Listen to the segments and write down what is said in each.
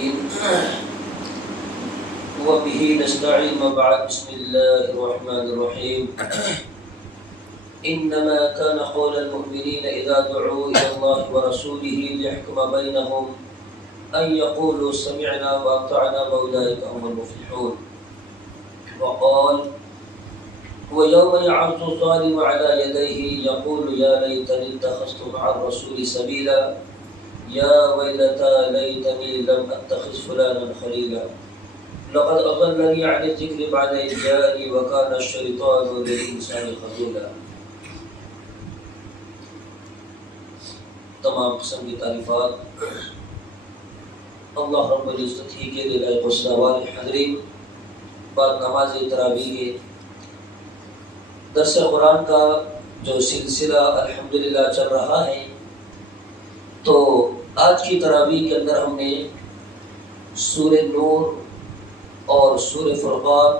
العالمين وبه نستعين وبعد بسم الله الرحمن الرحيم إنما كان قول المؤمنين إذا دعوا إلى الله ورسوله ليحكم بينهم أن يقولوا سمعنا وأطعنا وأولئك هم المفلحون. وقال ويوم يعض الظالم على يديه يقول يا ليتني اتخذت مع الرسول سبيلا يا ويلتى ليتني لم أتخذ فلانا خليلا لقد أضلني عن الذكر بعد إذ جاءني وكان الشيطان للإنسان خذولا. تمام قسم کی تعریفات اللہ رب العزت ہی کے لیے لائق و سنوار. حاضرین، بعد نماز تراویح کے درس قرآن کا جو سلسلہ الحمدللہ چل رہا ہے، تو آج کی تراویح کے اندر ہم نے سورہ نور اور سورہ فرقان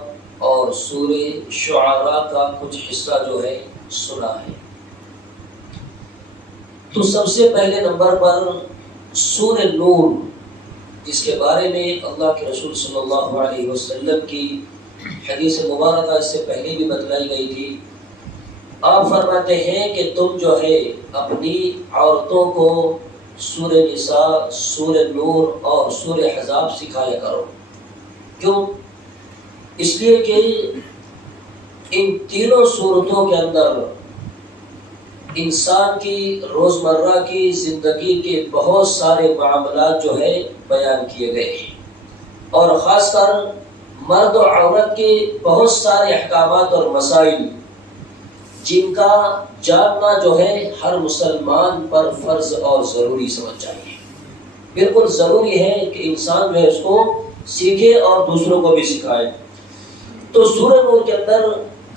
اور سورہ شعراء کا کچھ حصہ جو ہے سنا ہے. تو سب سے پہلے نمبر پر سورہ نور، جس کے بارے میں اللہ کے رسول صلی اللہ علیہ وسلم کی حدیث مبارکہ اس سے پہلے بھی بتلائی گئی تھی. آپ فرماتے ہیں کہ تم جو ہے اپنی عورتوں کو سورہ نساء، سورہ نور اور سورہ احزاب سکھایا کرو. کیوں؟ اس لیے کہ ان تینوں صورتوں کے اندر انسان کی روزمرہ کی زندگی کے بہت سارے معاملات جو ہے بیان کیے گئے ہیں، اور خاص کر مرد و عورت کے بہت سارے احکامات اور مسائل جن کا جاننا جو ہے ہر مسلمان پر فرض اور ضروری سمجھ چاہیے. بالکل ضروری ہے کہ انسان جو ہے اس کو سیکھے اور دوسروں کو بھی سکھائے. تو سورہ نور کے اندر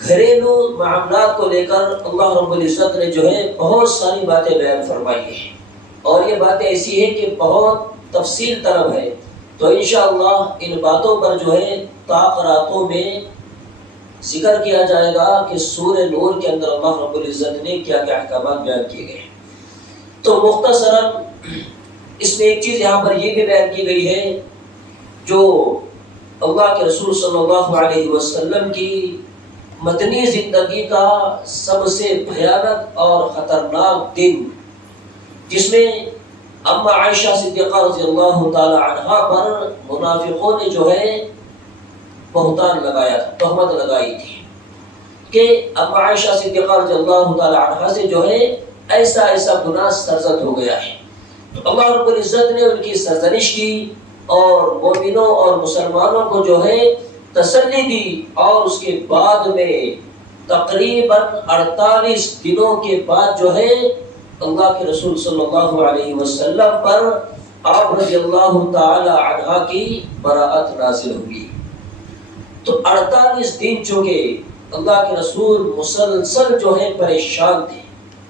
گھریلو معاملات کو لے کر اللہ رب العزت نے جو ہے بہت ساری باتیں بیان فرمائی ہیں، اور یہ باتیں ایسی ہیں کہ بہت تفصیل طلب ہے. تو انشاءاللہ ان باتوں پر جو ہے تاخراتوں میں ذکر کیا جائے گا کہ سورہ نور کے اندر اللہ رب العزت نے کیا کیا احکامات بیان کیے گئے. تو مختصراً اس میں ایک چیز یہاں پر یہ بھی بیان کی گئی ہے جو اللہ کے رسول صلی اللہ علیہ وسلم کی مدنی زندگی کا سب سے بھیانک اور خطرناک دن، جس میں اما عائشہ صدیقہ رضی اللہ تعالی عنہا پر منافقوں نے جو ہے بہتان لگایا تھا، تہمت لگائی تھی کہ اما عائشہ صدیقہ رضی اللہ تعالی عنہا سے جو ہے ایسا ایسا گناہ سرزد ہو گیا ہے. تو اللہ رب العزت نے ان کی سرزنش کی اور مومنوں اور مسلمانوں کو جو ہے تسلی دی، اور اس کے بعد میں تقریباً 48 دنوں کے بعد جو ہے اللہ کے رسول صلی اللہ علیہ وسلم پر آپ رضی اللہ تعالی عنہ کی براءت نازل ہوئی. تو 48 دن چونکہ اللہ کے رسول مسلسل جو ہے پریشان تھے.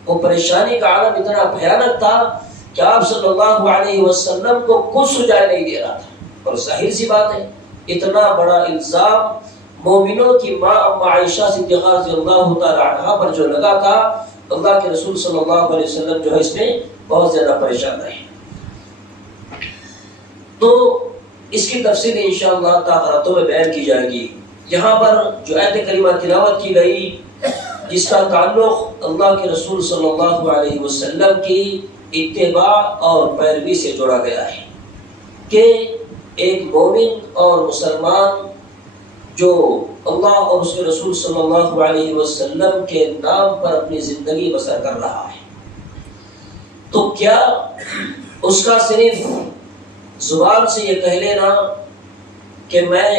وہ پریشانی کا عالم اتنا بھیانک تھا کہ آپ صلی اللہ علیہ وسلم کو کچھ سجائے نہیں دے رہا تھا. اور ظاہر سی بات ہے، اتنا بڑا الزام مومنوں کی ماں اما عائشہ صدیقہ رضی اللہ تعالی عنہا پر جو لگا تھا، اللہ کے رسول صلی اللہ علیہ وسلم جو ہے اس میں بہت زیادہ پریشان رہے. تو اس کی تفصیل انشاءاللہ تاخراتوں میں بیان کی جائے گی. یہاں پر جو آیت کریمہ تلاوت کی گئی، جس کا تعلق اللہ کے رسول صلی اللہ علیہ وسلم کی اتباع اور پیروی سے جوڑا گیا ہے کہ ایک مومن اور مسلمان جو اللہ اور اس کے رسول صلی اللہ علیہ وسلم کے نام پر اپنی زندگی بسر کر رہا ہے، تو کیا اس کا صرف زبان سے یہ کہہ لینا کہ میں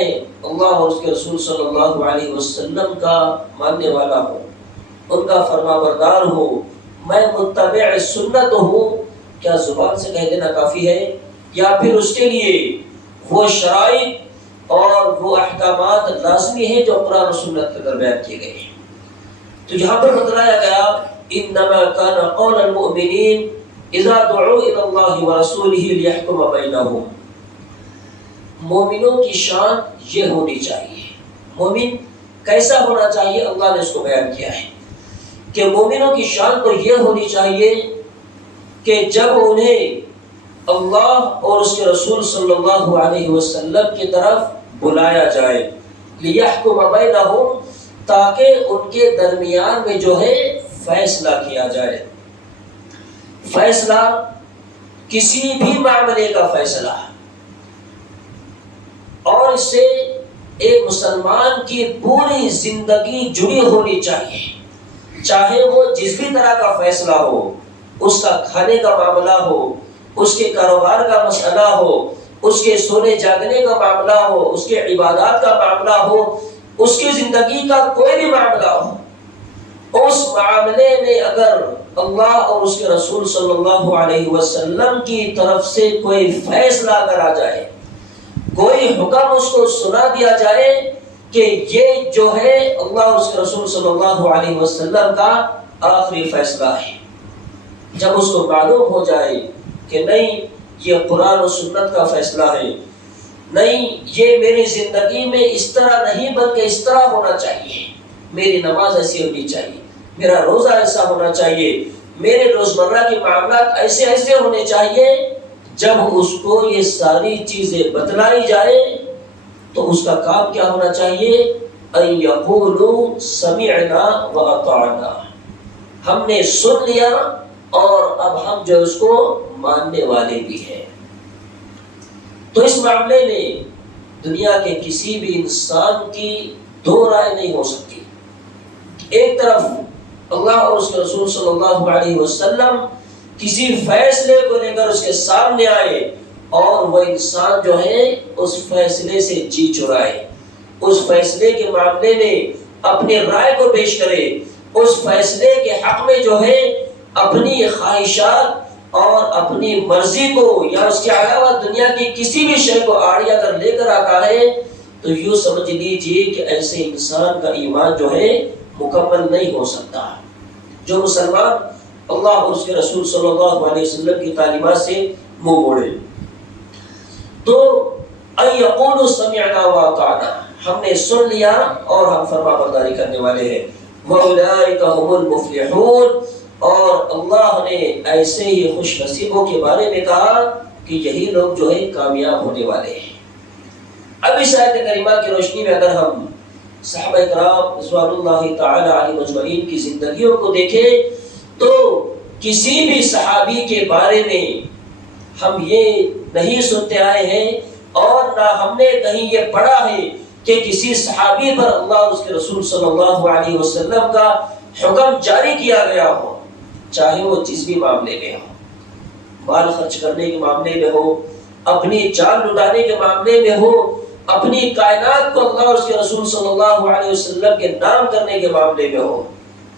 اللہ اور اس کے رسول صلی اللہ علیہ وسلم کا ماننے والا ہوں، ان کا فرما بردار ہوں، میں متبع سنت ہوں، کیا زبان سے کہہ دینا کافی ہے، یا پھر اس کے لیے وہ شرائط اور وہ احکامات لازمی ہیں جو قرآن و سنت کے اندر بیان کیے گئے ہیں؟ تو یہاں پر بتلایا گیا انما کان قول المؤمنین اذا دعوا الی اللہ ورسولہ لیحکم بینہم. مومنوں کی شان یہ ہونی چاہیے. مومن کیسا ہونا چاہیے؟ اللہ نے اس کو بیان کیا ہے کہ مومنوں کی شان تو یہ ہونی چاہیے کہ جب انہیں اللہ اور اس کے رسول صلی اللہ علیہ وسلم کی طرف بلایا جائے، لیحکم بینہم، تاکہ ان کے درمیان میں جو ہے فیصلہ کیا جائے۔ فیصلہ کسی بھی معاملے کا فیصلہ، اور اس سے ایک مسلمان کی پوری زندگی جڑی ہونی چاہیے، چاہے وہ جس بھی طرح کا فیصلہ ہو، اس کا کھانے کا معاملہ ہو، اس کے کاروبار کا مسئلہ ہو، اس کے سونے جاگنے کا معاملہ ہو، اس کے عبادات کا معاملہ ہو، اس کی زندگی کا کوئی بھی معاملہ ہو، اس معاملے میں اگر اللہ اور اس کے رسول صلی اللہ علیہ وسلم کی طرف سے کوئی فیصلہ کرا جائے، کوئی حکم اس کو سنا دیا جائے کہ یہ جو ہے اللہ اور اس کے رسول صلی اللہ علیہ وسلم کا آخری فیصلہ ہے، جب اس کو معلوم ہو جائے کہ نہیں یہ قرآن و سنت کا فیصلہ ہے، نہیں یہ میری زندگی میں اس طرح نہیں بلکہ اس طرح ہونا چاہیے، میری نماز ایسی ہونی چاہیے، میرا روزہ ایسا ہونا چاہیے، میرے روزمرہ کے معاملات ایسے ایسے ہونے چاہیے، جب اس کو یہ ساری چیزیں بتلائی جائے تو اس کا کام کیا ہونا چاہیے؟ ان یقولوا سمعنا واطعنا، ہم نے سن لیا اور اب ہم جو اس کو ماننے والے بھی ہیں۔ تو اس معاملے میں دنیا کے کسی بھی انسان کی دو رائے نہیں ہو سکتی۔ ایک طرف اللہ اور اس کے رسول صلی اللہ علیہ وسلم کسی فیصلے کو لے کر اس کے سامنے آئے اور وہ انسان جو ہے اس فیصلے سے جی چرائے، اس فیصلے کے معاملے میں اپنی رائے کو پیش کرے، اس فیصلے کے حق میں جو ہے اپنی خواہشات اور اپنی مرضی کو یا اس کے علاوہ دنیا کی کسی بھی شے کو آڑی اگر لے کر آتا ہے تو یوں سمجھ لیجئے کہ ایسے انسان کا ایمان جو ہے مکمل نہیں ہو سکتا۔ جو مسلمان اللہ اور اس کے رسول صلی اللہ علیہ وسلم کی تعلیمات سے منہ موڑے، تو ان یقولوا سمعنا واطعنا، ہم نے سن لیا اور ہم فرما برداری کرنے والے ہیں، واولئک هم المفلحون، اور اللہ نے ایسے ہی خوش نصیبوں کے بارے میں کہا کہ یہی لوگ جو ہے کامیاب ہونے والے ہیں۔ اب اس آیت کریمہ کی روشنی میں اگر ہم صحابہ کرام رضوان اللہ تعالی علیہم اجمعین کی زندگیوں کو دیکھیں تو کسی بھی صحابی کے بارے میں ہم یہ نہیں سنتے آئے ہیں اور نہ ہم نے کہیں یہ پڑھا ہے کہ کسی صحابی پر اللہ اور اس کے رسول صلی اللہ علیہ وسلم کا حکم جاری کیا گیا ہو، چاہے وہ جس بھی معاملے میں ہو، مال خرچ کرنے کے معاملے میں ہو، اپنی جان لٹانے کے معاملے میں ہو، اپنی کائنات کو اللہ اور اس کے رسول صلی اللہ علیہ وسلم کے نام کرنے کے معاملے میں ہو،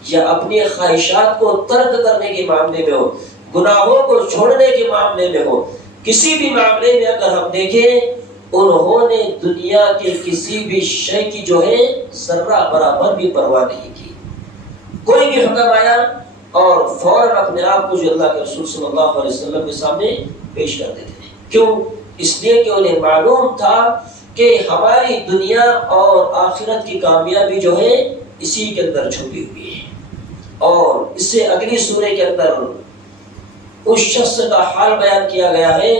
یا اپنی خواہشات کو ترک کرنے کے معاملے میں ہو، گناہوں کو چھوڑنے کے معاملے میں ہو، کسی بھی معاملے میں اگر ہم دیکھیں انہوں نے دنیا کے کسی بھی شے کی جو ہے ذرہ برابر بھی پرواہ نہیں کی۔ کوئی بھی حکم آیا اور فوراً اپنے آپ کو جو اللہ کے رسول صلی اللہ علیہ وسلم کے سامنے پیش کر دیتے ہیں۔ کیوں؟ اس لیے کہ انہیں معلوم تھا کہ ہماری دنیا اور آخرت کی کامیابی جو ہے اسی کے اندر چھپی ہوئی ہے۔ اور اس سے اگلی سورہ کے اندر اس شخص کا حال بیان کیا گیا ہے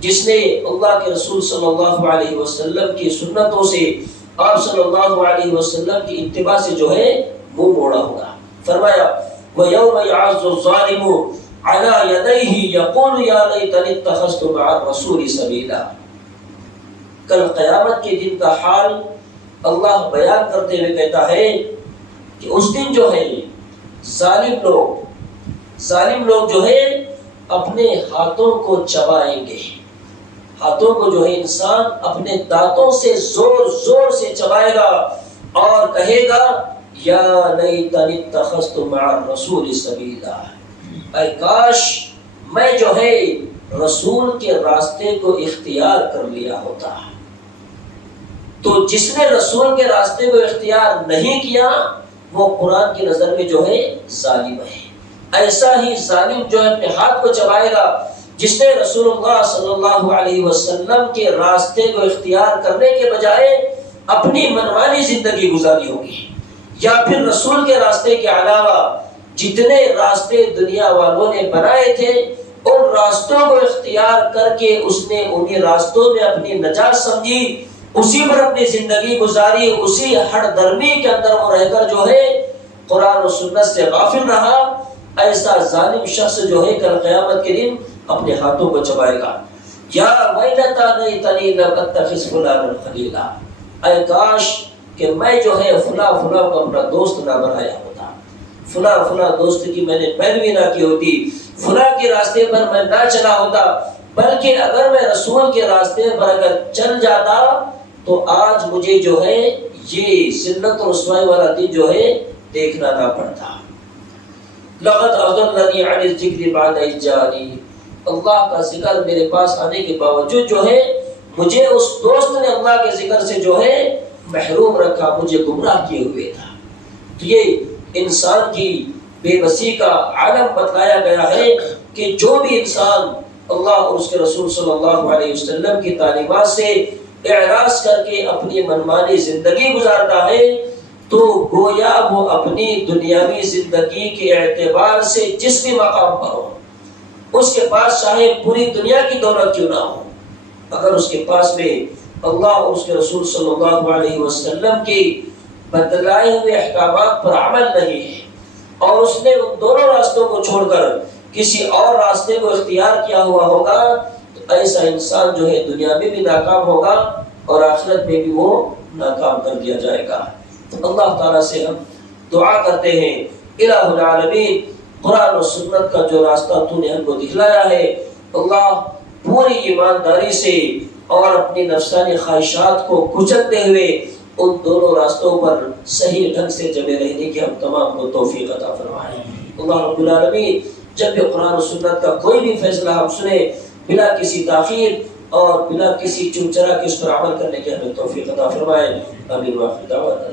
جس نے اللہ کے رسول صلی اللہ علیہ وسلم کی سنتوں سے، آپ صلی اللہ علیہ وسلم کی اتباع سے جو ہے منہ موڑا ہوگا۔ فرمایا وَيَوْمَ يَعَضُّ الظَّالِمُ عَلَى يَدَيْهِ يَقُولُ يَا لَيْتَنِي اتَّخَذْتُ مَعَ الرَّسُولِ سَبِيلًا۔ کل قیامت کے دن کا حال اللہ بیان کرتے ہوئے کہتا ہے کہ اس دن جو ہے ظالم لوگ جو ہے اپنے ہاتھوں کو چبائیں گے، ہاتھوں کو جو ہے انسان اپنے دانتوں سے زور زور سے چبائے گا اور کہے گا یا لیتنی اتخذت مع الرسول سبیلا، اے کاش میں جو ہے رسول کے راستے کو اختیار کر لیا ہوتا۔ تو جس نے رسول کے راستے کو اختیار نہیں کیا وہ قرآن کی نظر میں جو ہے ظالم ہے۔ ایسا ہی ظالم جو ہے اپنے ہاتھ کو چبائے گا جس نے رسول اللہ صلی اللہ علیہ وسلم کے راستے کو اختیار کرنے کے بجائے اپنی منمانی زندگی گزاری ہوگی، یا پھر رسول کے راستے کے علاوہ جتنے راستے دنیا والوں نے بنائے تھے ان راستوں کو اختیار کر کے اس نے انہی راستوں میں اپنی نجات سمجھی، اسی پر اپنی زندگی گزاری، اسی ہر درمی کے اندر وہ رہ کر جو ہے قرآن و سنت سے غافل رہا، ایسا ظالم شخص جو ہے کل قیامت کے دن اپنے ہاتھوں کو چبائے گا۔ یا ویلتا لیتنی لم اتخذ فلانا خلیلا، اے کاش کہ میں جو ہے فلاں کو اپنا دوست نہ بنایا ہوتا، فلاں دوست کی میں نے پیروی نہ کی ہوتی، فلاں کے راستے پر میں نہ چلا ہوتا، بلکہ اگر میں رسول کے راستے پر اگر چل جاتا تو آج مجھے جو ہے یہ ذلت اور رسوائی والا دن جو ہے دیکھنا نہ پڑتا۔ لقد اضلنی عن الذکر بعد اذ جاءنی، اللہ کا ذکر میرے پاس آنے کے باوجود جو ہے مجھے اس دوست نے اللہ کے ذکر سے جو ہے محروم رکھا، مجھے گمراہ کیے ہوئے تھا۔ تو یہ انسان کی بے بسی کا عالم بتلایا گیا ہے کہ جو بھی انسان اللہ اور اس کے رسول صلی اللہ علیہ وسلم کی تعلیمات سے اعراض کر کے اپنی منمانی زندگی گزارتا ہے تو گویا وہ اپنی دنیاوی زندگی کے اعتبار سے جس بھی مقام پر ہو، اس کے پاس چاہے پوری دنیا کی دولت کیوں نہ ہو، اگر اس کے پاس میں اللہ اور اس کے رسول صلی اللہ علیہ وسلم کی بتلائے ہوئے احکامات پر عمل نہیں ہے اور اس نے ان دونوں راستوں کو چھوڑ کر کسی اور راستے کو اختیار کیا ہوا ہوگا تو ایسا انسان جو ہے دنیا میں بھی ناکام ہوگا اور آخرت میں بھی وہ ناکام کر دیا جائے گا۔ تو اللہ تعالیٰ سے ہم دعا کرتے ہیں، الہ العالمین قرآن و سنت کا جو راستہ تو نے ہم کو دکھلایا ہے اللہ پوری ایمانداری سے اور اپنی نفسانی خواہشات کو کچلتے ہوئے ان دونوں راستوں پر صحیح ڈھنگ سے جمے رہنے کی ہم تمام کو توفیق عطا فرمائے۔ اللہ رب العالمین جب بھی قرآن و سنت کا کوئی بھی فیصلہ ہم سنیں بلا کسی تاخیر اور بلا کسی چوچرا کے اس پر عمل کرنے کی ہمیں توفیق عطا فرمائے۔ آمین۔ واخر دعوانا